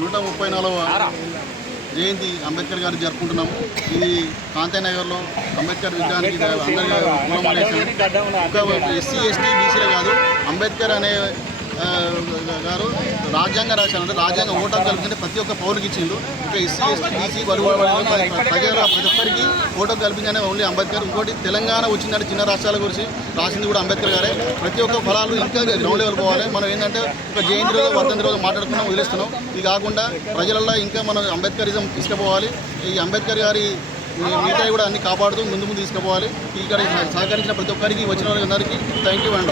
నూట ముప్పై నాలుగవ జయంతి అంబేద్కర్ గారు జరుపుకుంటున్నాము. ఇది కాంతేనగర్లో అంబేద్కర్ విగ్రహానికి అందరికీ ఒక ఎస్సీ ఎస్టీ బీసీలే కాదు. అంబేద్కర్ అనే గారు రాజ్యాంగ రాశారు అంటే రాజ్యాంగ ఓటర్ కల్పించే ప్రతి ఒక్క పౌరుకి ఇచ్చిండు. ఇంకా ఎస్సీ ఎస్టీ బీసీ బరువు ప్రజల ప్రతి ఒక్కరికి ఓటర్ కల్పించనే ఓన్లీ అంబేద్కర్. ఇంకోటి తెలంగాణ వచ్చిందంటే చిన్న రాష్ట్రాల గురించి రాసింది కూడా అంబేద్కర్ గారే. ప్రతి ఒక్క ఫలాలు ఇంకా గ్రౌండ్ లెవెల్ పోవాలి. మనం ఏంటంటే ఒక జయంతి రోజు వర్ధంతి రోజు మాట్లాడుకున్నాం వదిలేస్తున్నాం. ఇది కాకుండా ప్రజలలో ఇంకా మనం అంబేద్కరిజం తీసుకుపోవాలి. ఈ అంబేద్కర్ గారి మిగతా కూడా అన్ని కాపాడుతూ ముందు ముందు తీసుకుపోవాలి. ఇక్కడ సహకరించిన ప్రతి ఒక్కరికి వచ్చిన వాళ్ళందరికీ థ్యాంక్ యూ అండ్